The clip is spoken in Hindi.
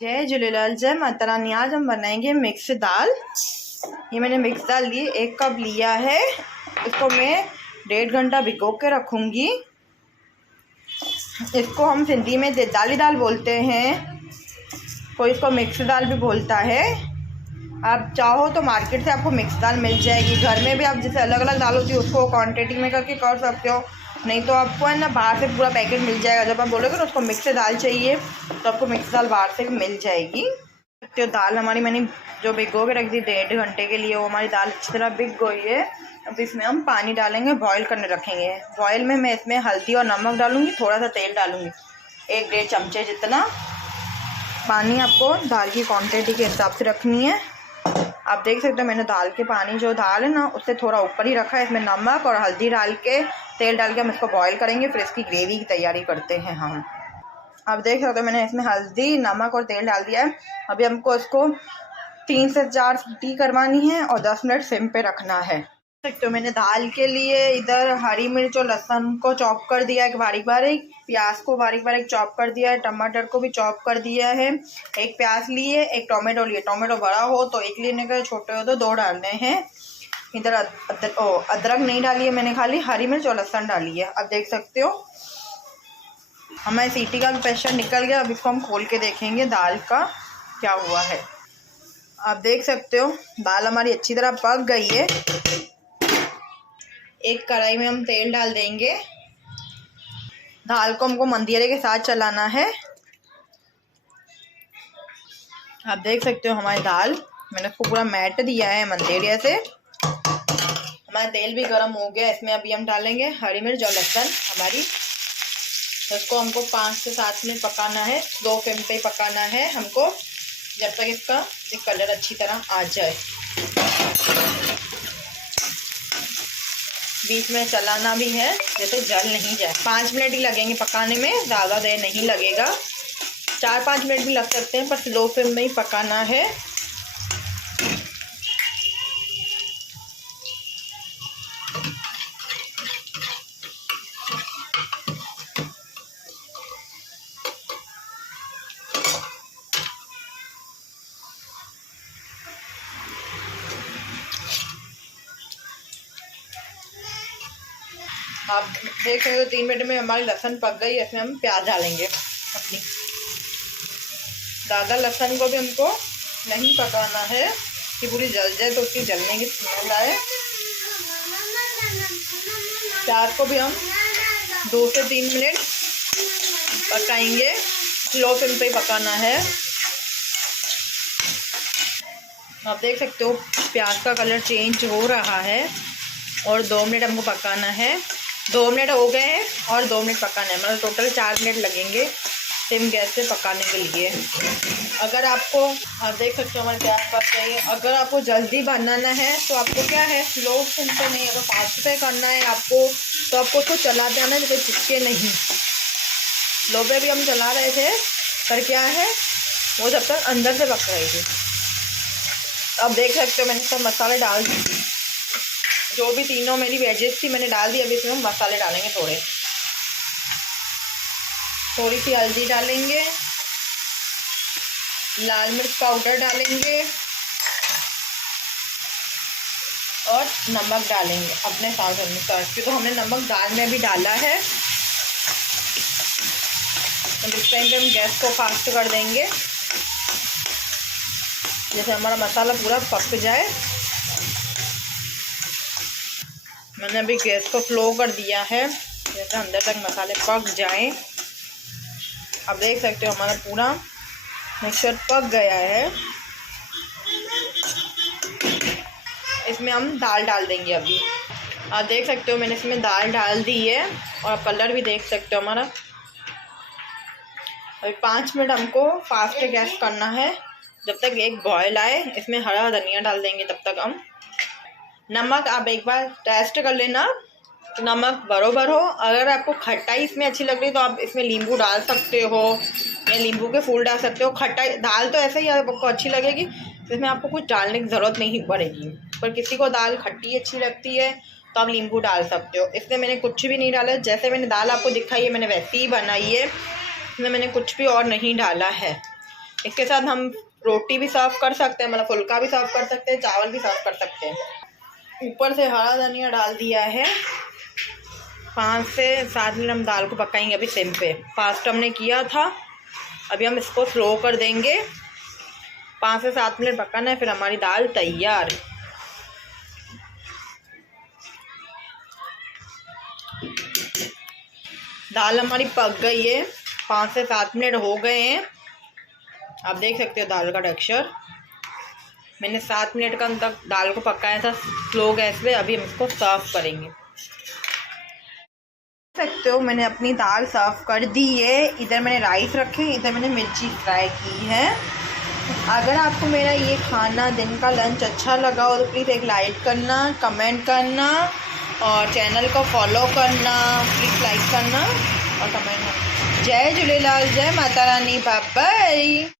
जय झूलेलाल, जय माता रानी। आज हम बनाएंगे मिक्स दाल। ये मैंने मिक्स दाल ली, 1 कप लिया है। इसको मैं 1.5 घंटा भिगो के रखूँगी। इसको हम सिंधी में दाली दाल बोलते हैं, कोई इसको मिक्स दाल भी बोलता है। आप चाहो तो मार्केट से आपको मिक्स दाल मिल जाएगी। घर में भी आप जैसे अलग अलग दाल होती है उसको क्वांटिटी में करके कर सकते हो, नहीं तो आपको है ना बाहर से पूरा पैकेट मिल जाएगा। जब आप बोलोगे ना उसको मिक्स दाल चाहिए तो आपको मिक्स दाल बाहर से मिल जाएगी। तो दाल हमारी मैंने जो भिगो के रख दी 1.5 घंटे के लिए, वो हमारी दाल अच्छी तरह भिग गई है। अब इसमें हम पानी डालेंगे, बॉईल करने रखेंगे। बॉईल में मैं इसमें हल्दी और नमक डालूँगी, थोड़ा सा तेल डालूँगी, 1-1.5 चमचे जितना। पानी आपको दाल की क्वांटिटी के हिसाब से रखनी है। आप देख सकते हो मैंने दाल के पानी जो दाल है ना उससे थोड़ा ऊपर ही रखा है। इसमें नमक और हल्दी डाल के, तेल डाल के हम इसको बॉईल करेंगे, फिर इसकी ग्रेवी की तैयारी करते हैं हम। आप देख सकते हो मैंने इसमें हल्दी, नमक और तेल डाल दिया है। अभी हमको इसको 3 से 4 सीटी करवानी है और 10 मिनट सिम पे रखना है। देख सकते हो मैंने दाल के लिए इधर हरी मिर्च और लहसुन को चॉप कर दिया है बारीक बारीक, प्याज को बारीक बारीक चॉप कर दिया है, टमाटर को भी चॉप कर दिया है। 1 प्याज लिए, 1 टोमेटो लिए। टोमेटो बड़ा हो तो 1 लेने का, छोटे हो तो 2 डालने हैं। इधर अदरक नहीं डाली है मैंने, खाली हरी मिर्च और लहसुन डाली है। अब देख सकते हो हमारी सीटी का प्रेशर निकल गया। अब इसको हम खोल के देखेंगे दाल का क्या हुआ है। आप देख सकते हो दाल हमारी अच्छी तरह पक गई है। एक कढ़ाई में हम तेल डाल देंगे। दाल को हमको मंदिरे के साथ चलाना है। आप देख सकते हो हमारी दाल मैंने उसको पूरा मैट दिया है मंदिरे से। हमारा तेल भी गर्म हो गया। इसमें अभी हम डालेंगे हरी मिर्च और लहसुन हमारी। तो इसको हमको 5 से 7 मिनट पकाना है। 2 फ्लेम पे पकाना है हमको, जब तक इसका कलर अच्छी तरह आ जाए। बीच में चलाना भी है जैसे जल नहीं जाए। 5 मिनट ही लगेंगे पकाने में, ज़्यादा देर नहीं लगेगा। 4-5 मिनट भी लग सकते हैं, पर स्लो फ्लेम में ही पकाना है। आप देख रहे हो 3 मिनट में हमारी लहसुन पक गई। इसमें हम प्याज डालेंगे अपनी। ज़्यादा लहसुन को भी हमको नहीं पकाना है कि पूरी जल जाए तो उसकी जलने की स्मेल आए। प्याज को भी हम 2 से 3 मिनट पकाएंगे। स्लो फ्लेम पे पकाना है। आप देख सकते हो प्याज का कलर चेंज हो रहा है और 2 मिनट हमको पकाना है। 2 मिनट हो गए हैं और 2 मिनट पकाना है, मतलब टोटल 4 मिनट लगेंगे सिम गैस पे पकाने के लिए। अगर आपको, आप देख सकते हो हमारे प्याज पक गई है। अगर आपको जल्दी बनाना है तो आपको क्या है, स्लो सिम पे नहीं, अगर फास्ट पे करना है आपको तो आपको उसको चलाते आना है, चिपके नहीं। लो पे भी हम चला रहे थे, पर क्या है वो जब तक अंदर से पक रही थी। अब देख सकते हो मैंने सब मसाले डाल दिए, जो भी तीनों मेरी वेजेस थी मैंने डाल दी। अभी इसमें हम मसाले डालेंगे थोड़ी सी हल्दी डालेंगे, लाल मिर्च पाउडर डालेंगे और नमक डालेंगे अपने स्वाद अनुसार, क्योंकि हमने नमक दाल में भी डाला है। तो इस टाइम पे हम गैस को फास्ट कर देंगे जैसे हमारा मसाला पूरा पक जाए। मैंने अभी गैस को स्लो कर दिया है जैसे अंदर तक मसाले पक जाएं। अब देख सकते हो हमारा पूरा मिक्सचर पक गया है। इसमें हम दाल डाल देंगे अभी। आप देख सकते हो मैंने इसमें दाल डाल दी है और कलर भी देख सकते हो हमारा। अभी 5 मिनट हमको फास्ट गैस करना है जब तक एक बॉयल आए। इसमें हरा धनिया डाल देंगे तब तक हम। नमक आप एक बार टेस्ट कर लेना, तो नमक बराबर हो। अगर आपको खटाई इसमें अच्छी लग रही तो आप इसमें नींबू डाल सकते हो या नींबू के फूल डाल सकते हो। खटाई दाल तो ऐसे ही आपको अच्छी लगेगी, इसमें आपको कुछ डालने की ज़रूरत नहीं पड़ेगी। पर किसी को दाल खट्टी अच्छी लगती है तो आप नींबू डाल सकते हो। इसमें मैंने कुछ भी नहीं डाला, जैसे मैंने दाल आपको दिखाई है मैंने वैसी ही बनाई है। इसमें मैंने कुछ भी और नहीं डाला है। इसके साथ हम रोटी भी सर्व कर सकते हैं, मतलब फुल्का भी सर्व कर सकते हैं, चावल भी सर्व कर सकते हैं। ऊपर से हरा धनिया डाल दिया है। 5 से 7 मिनट हम दाल को पकाएंगे अभी सिम पे। फास्ट हमने किया था, अभी हम इसको स्लो कर देंगे। 5 से 7 मिनट पकाना है, फिर हमारी दाल तैयार। दाल हमारी पक गई है, 5 से 7 मिनट हो गए हैं। आप देख सकते हो दाल का टेक्सचर। मैंने 7 मिनट का तक दाल को पकाया था स्लो गैस पे। अभी हम इसको सर्व करेंगे। देख सकते हो मैंने अपनी दाल सर्व कर दी है। इधर मैंने राइस रखे, इधर मैंने मिर्ची फ्राई की है। अगर आपको मेरा ये खाना दिन का लंच अच्छा लगा हो तो प्लीज़ एक लाइक करना, कमेंट करना और चैनल को फॉलो करना। प्लीज़ लाइक करना और कमेंट करना। जय झूलेलाल, जय माता रानी, बाय बाय।